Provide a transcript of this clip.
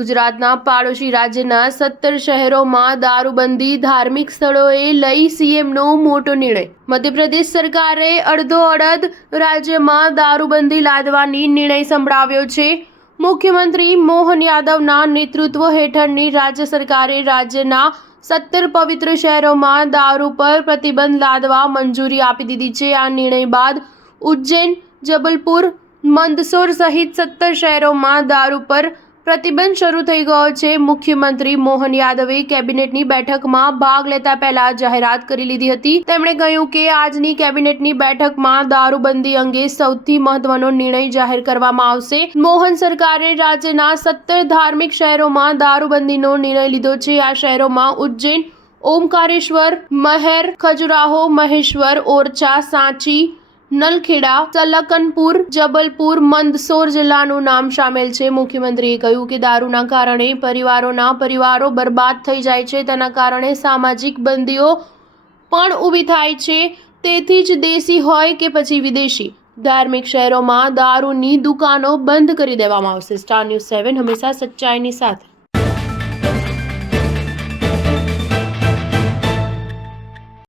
ગુજરાતના પાડોશી રાજ્યના 17 શહેરોમાં દારૂબંધી, ધાર્મિક સ્થળોએ લઈ સીએમનો મોટો નિર્ણય। મધ્યપ્રદેશ સરકારે અડધોઅડધ રાજ્યમાં દારૂબંધી લાદવાની નિર્ણય સંભળાવ્યો છે। મુખ્યમંત્રી મોહન યાદવના નેતૃત્વ હેઠળની રાજ્ય સરકારે રાજ્યના 17 પવિત્ર શહેરોમાં દારૂ પર પ્રતિબંધ લાદવા મંજૂરી આપી દીધી છે। આ નિર્ણય બાદ ઉજ્જૈન, જબલપુર, મંદસૌર સહિત 17 શહેરોમાં દારૂ પર પ્રતિબંધ શરૂ થઈ ગયો છે। મુખ્યમંત્રી મોહન યાદવે કેબિનેટની બેઠકમાં ભાગ લેતા પહેલા જાહેરાત કરી લીધી હતી। તેમણે કહ્યું કે આજની કેબિનેટની બેઠકમાં દારૂબંધી અંગે સૌથી મહત્વનો નિર્ણય જાહેર કરવામાં આવશે। મોહન સરકારે રાજ્યના 17 ધાર્મિક શહેરોમાં દારૂબંધીનો નિર્ણય લીધો છે। આ શહેરોમાં ઉજ્જૈન, ઓમકારેશ્વર, મહેર, ખજુરાહો, મહેશ્વર, ઓરછા, સાંચી, નલખેડા, સલકનપુર, જબલપુર, મંદસૌર જિલ્લાનું નામ સામેલ છે। મુખ્યમંત્રીએ કહ્યું કે દારૂના કારણે પરિવારો બરબાદ થઈ જાય છે। તેના કારણે સામાજિક બંધીઓ પણ ઊભી થાય છે। તેથી જ દેશી હોય કે પછી વિદેશી, ધાર્મિક શહેરોમાં દારૂની દુકાનો બંધ કરી દેવામાં આવશે। સ્ટાર ન્યૂઝ 7 હંમેશા સચ્ચાઈની સાથે।